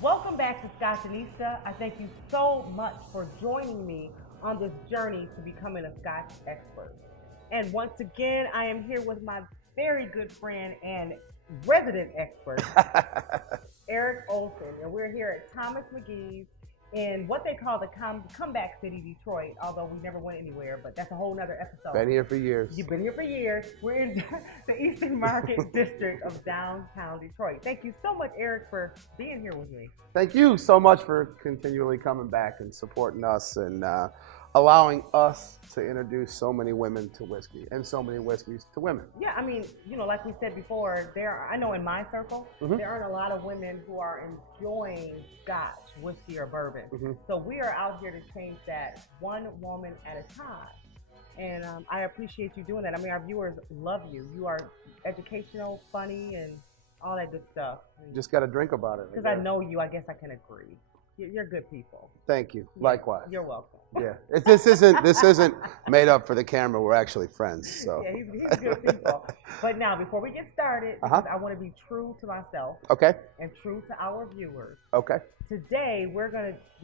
Welcome back to Scotchanista. I thank you so much for joining me on this journey to becoming a Scotch expert. And once again, I am here with my very good friend and resident expert, Eric Olson. And we're here at Thomas Magee's in what they call the comeback city, Detroit, although we never went anywhere, but that's a whole nother episode. Been here for years. You've been here for years. We're in the Eastern Market District of downtown Detroit. Thank you so much, Eric, for being here with me. Thank you so much for continually coming back and supporting us and allowing us to introduce so many women to whiskey and so many whiskeys to women. Yeah, I mean, like we said before, I know in my circle, there aren't a lot of women who are enjoying Scotch, whiskey, or bourbon. So we are out here to change that one woman at a time. And I appreciate you doing that. I mean, our viewers love you. You are educational, funny, and all that good stuff. Just got to drink about it. Because I know you, I guess I can agree. You're good people. Thank you. Yeah, likewise. You're welcome. Yeah. This isn't made up for the camera. We're actually friends. So. Yeah, he's good people. But now, before we get started, because I want to be true to myself. Okay. And true to our viewers. Okay. Today we're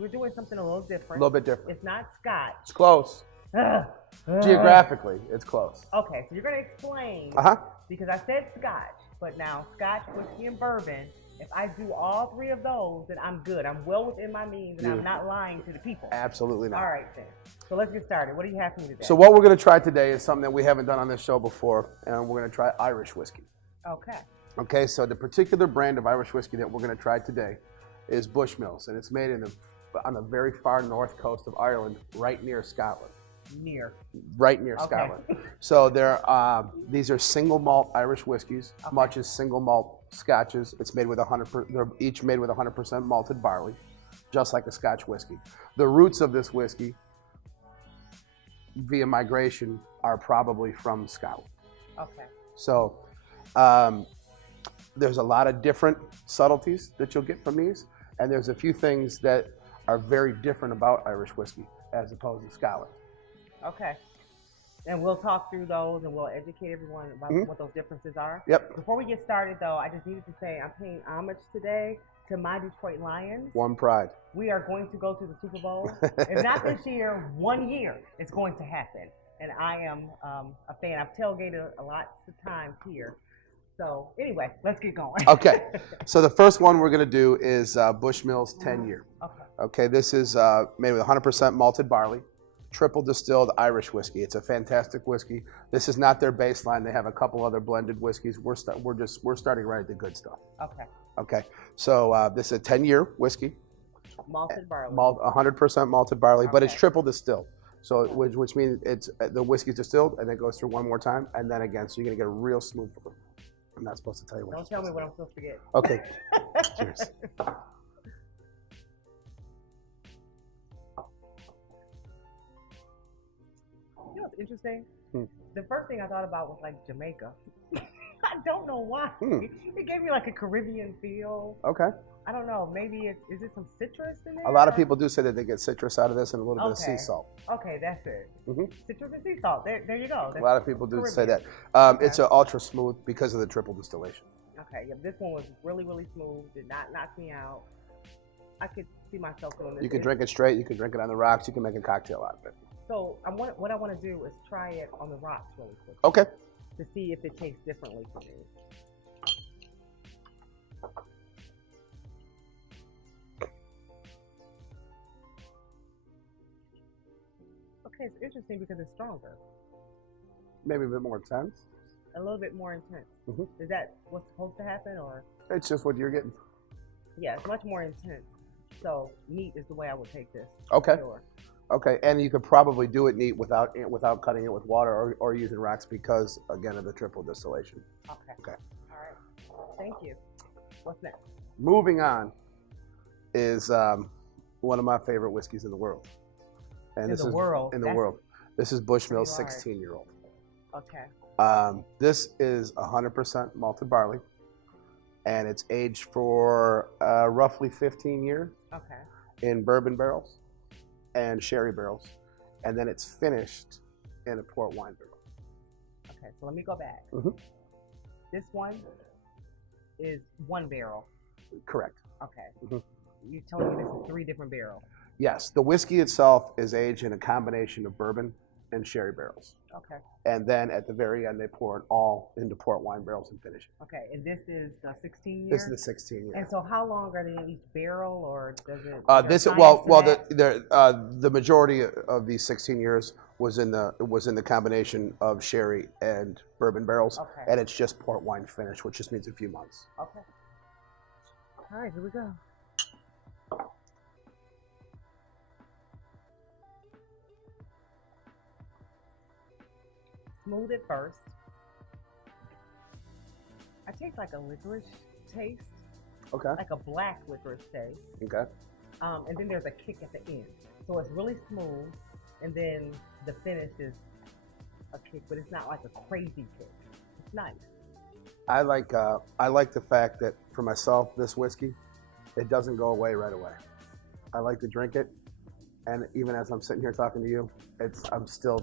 doing something a little different. A little bit different. It's not Scotch. It's close. Geographically, it's close. Okay, so you're gonna explain. Because I said Scotch, but now Scotch, whiskey, and bourbon. If I do all three of those, then I'm good. I'm well within my means, and I'm not lying to the people. Absolutely not. All right, then. So let's get started. What do you have for me today? So what we're going to try today is something that we haven't done on this show before, and we're going to try Irish whiskey. Okay. Okay, so the particular brand of Irish whiskey that we're going to try today is Bushmills, and it's made on the very far north coast of Ireland, right near Scotland. Right near Scotland. So these are single malt Irish whiskeys, much as single malt Scotches. It's made with they're each made with 100% malted barley, just like a Scotch whiskey. The roots of this whiskey, via migration, are probably from Scotland. Okay. So there's a lot of different subtleties that you'll get from these, and there's a few things that are very different about Irish whiskey as opposed to Scotland. Okay. And we'll talk through those and we'll educate everyone about what those differences are. Yep. Before we get started, though, I just needed to say I'm paying homage today to my Detroit Lions. One pride. We are going to go to the Super Bowl. If not this year, 1 year, it's going to happen. And I am a fan. I've tailgated a lot of times here. So anyway, let's get going. Okay. So the first one we're going to do is Bushmills 10-year. Okay. This is made with 100% malted barley. Triple distilled Irish whiskey. It's a fantastic whiskey. This is not their baseline. They have a couple other blended whiskeys. We're starting right at the good stuff. Okay. Okay. So this is a 10-year whiskey. Malted barley. 100% malted barley, but it's triple distilled. So which means the whiskey's distilled and then goes through one more time and then again. So you're gonna get a real smooth. I'm not supposed to tell you what. Don't tell me what I'm supposed to get. Okay. Cheers. You know what's interesting? The first thing I thought about was like Jamaica. I don't know why. It gave me like a Caribbean feel. Okay. I don't know. Maybe is it some citrus in there? A lot of people do say that they get citrus out of this and a little bit of sea salt. Okay, that's it. Citrus and sea salt. There you go. A lot of people do say that. It's an ultra smooth because of the triple distillation. Okay. Yeah, this one was really, really smooth. Did not knock me out. I could see myself doing this. You can drink it straight. You can drink it on the rocks. You can make a cocktail out of it. So what I want to do is try it on the rocks really quick. Okay. To see if it tastes differently for me. Okay, it's interesting because it's stronger. Maybe a bit more intense. A little bit more intense. Is that what's supposed to happen, or? It's just what you're getting. Yeah, it's much more intense. So neat is the way I would take this. Okay. Sure. Okay, and you could probably do it neat without cutting it with water or using rocks because, again, of the triple distillation. Okay. All right. Thank you. What's next? Moving on is one of my favorite whiskeys in the world. And in the world? This is Bushmill's 16-year-old. Okay. This is 100% malted barley, and it's aged for roughly 15 years in bourbon barrels and sherry barrels, and then it's finished in a port wine barrel. Okay, so let me go back. This one is one barrel. Correct. Okay. you're telling me this is 3 different barrels. Yes, the whiskey itself is aged in a combination of bourbon and sherry barrels. Okay. And then at the very end, they pour it all into port wine barrels and finish it. Okay, and this is the 16 year? This is the 16 year. And so how long are they in each barrel, or does it? The majority of these 16 years was in the combination of sherry and bourbon barrels, okay. And it's just port wine finish, which just means a few months. Okay. All right, here we go. Smooth at first. I taste like a licorice taste. Okay. Like a black licorice taste. Okay. And then there's a kick at the end. So it's really smooth, and then the finish is a kick, but it's not like a crazy kick. It's nice. I like the fact that for myself, this whiskey, it doesn't go away right away. I like to drink it, and even as I'm sitting here talking to you, I'm still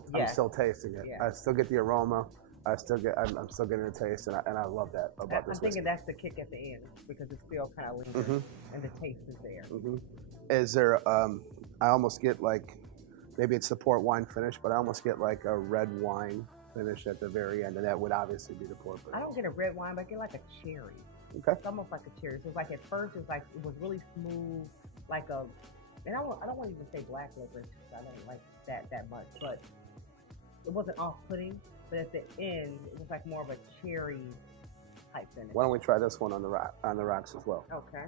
tasting it. Yeah. I still get the aroma. I'm still getting the taste, and I love that about this whiskey. I'm thinking that's the kick at the end because it's still kind of lingering, and the taste is there. Is there? I almost get like, maybe it's the port wine finish, but I almost get like a red wine finish at the very end, and that would obviously be the port finish. I don't get a red wine, but I get like a cherry. Okay. It's almost like a cherry. So it's like at first it was really smooth, like a, and I don't want to even say black licorice because I don't like that much, but it wasn't off-putting. But at the end, it was like more of a cherry type finish. Why don't we try this one on the rocks as well? Okay.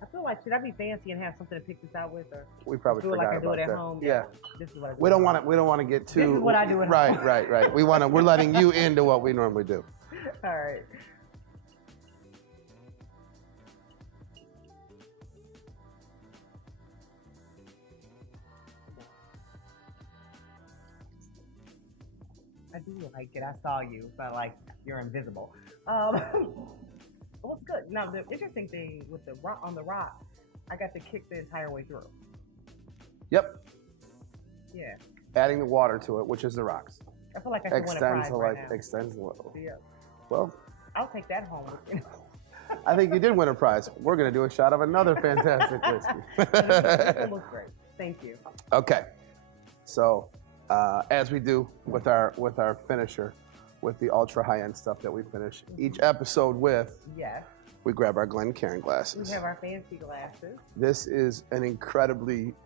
I feel like, should I be fancy and have something to pick this out with, or we probably do it like I do it at that. home? Yeah. This is what I do. We don't want to get too. This is what I do at home. Right. We're letting you into what we normally do. All right. I do like it. I saw you, but like you're invisible. It was good. Now the interesting thing with the rock on the rock, I got to kick the entire way through. Yep. Yeah. Adding the water to it, which is the rocks. I feel like I should win a prize right now. Extends the level. Yeah. Well, I'll take that home. I think you did win a prize. We're gonna do a shot of another fantastic whiskey. This looks great. Thank you. Okay. So, as we do with our finisher, with the ultra high-end stuff that we finish each episode with, yes, we grab our Glencairn glasses. We have our fancy glasses. This is an incredibly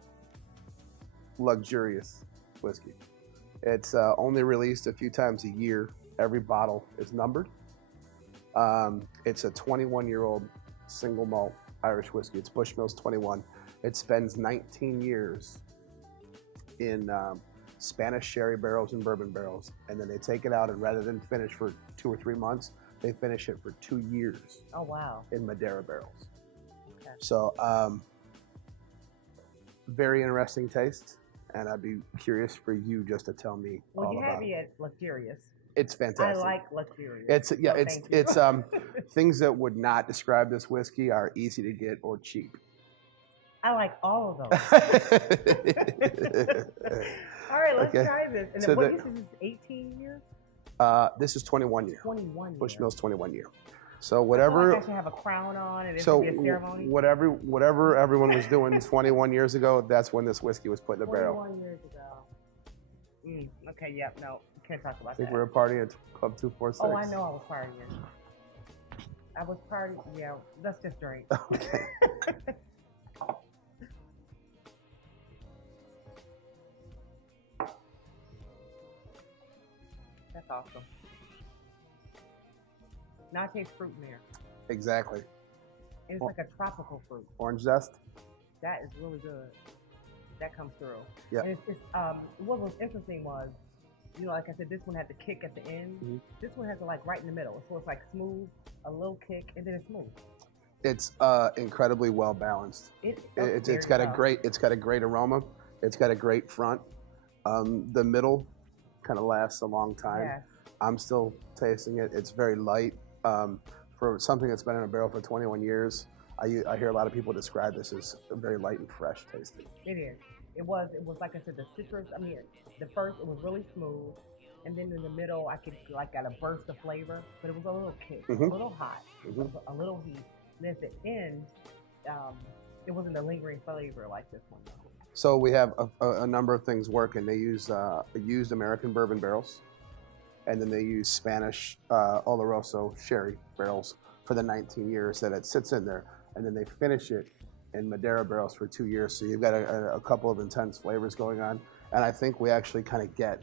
luxurious whiskey. It's only released a few times a year. Every bottle is numbered. It's a 21-year-old single malt Irish whiskey. It's Bushmill's 21. It spends 19 years in Spanish sherry barrels and bourbon barrels, and then they take it out, and rather than finish for 2 or 3 months, they finish it for 2 years. Oh wow! In Madeira barrels. Okay. So, very interesting taste, and I'd be curious for you just to tell me all about it. Well, you have me at luxurious. It's fantastic. I like luxurious. It's things that would not describe this whiskey are easy to get or cheap. I like all of those. All right, let's try this. And so what is this? 18 years? This is 21 year. 21 year. Bushmill's 21 year. So whatever. I should have a crown on, and it should be a ceremony. Whatever everyone was doing 21 years ago, that's when this whiskey was put in a barrel. 21 years ago. Okay. Yep. No, can't talk about that. I think we were partying at Club 246. Oh, I know I was partying. I was partying. Yeah. Let's just drink. Okay. That's awesome. Now I taste fruit in there. Exactly. And it's like a tropical fruit. Orange zest. That is really good. That comes through. Yeah. And what was interesting was, like I said, this one had the kick at the end. Mm-hmm. This one has it like right in the middle. So it's like smooth, a little kick, and then it's smooth. It's incredibly well balanced. It's got a great aroma. It's got a great front. The middle kind of lasts a long time. Yeah. I'm still tasting it. It's very light. For something that's been in a barrel for 21 years, I hear a lot of people describe this as very light and fresh tasting. It is. It was like I said, the citrus. I mean, the first it was really smooth, and then in the middle I got a burst of flavor, but it was a little kick, a little hot, a little heat. And at the end, it wasn't a lingering flavor like this one though. So we have a number of things working. They use used American bourbon barrels, and then they use Spanish Oloroso sherry barrels for the 19 years that it sits in there, and then they finish it in Madeira barrels for 2 years. So you've got a couple of intense flavors going on, and I think we actually kind of get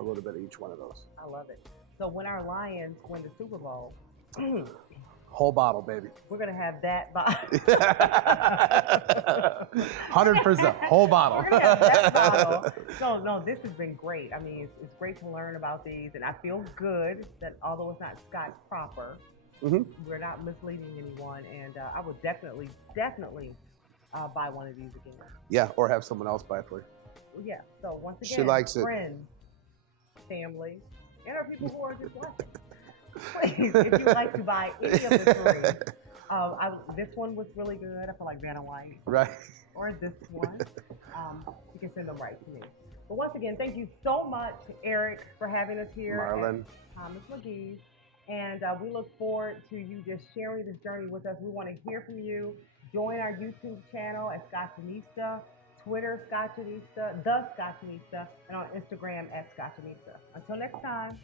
a little bit of each one of those. I love it. So when our Lions win the Super Bowl, whole bottle, baby. We're gonna have that bottle. 100%, whole bottle. We're gonna have that bottle. So no, this has been great. I mean, it's great to learn about these, and I feel good that although it's not Scotch proper, we're not misleading anyone, and I would definitely buy one of these again. Yeah, or have someone else buy it for you. Yeah. So once again, she likes friends, family, and our people who are just watching. Please, if you'd like to buy any of the three, this one was really good. I feel like Vanna White. Right. Or this one. You can send them right to me. But once again, thank you so much, Eric, for having us here. Marlon. Thomas Magee. And we look forward to you just sharing this journey with us. We want to hear from you. Join our YouTube channel at Scotchanista, Twitter, Scotchanista, The Scotchanista, and on Instagram at Scotchanista. Until next time.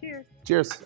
Cheers. Cheers.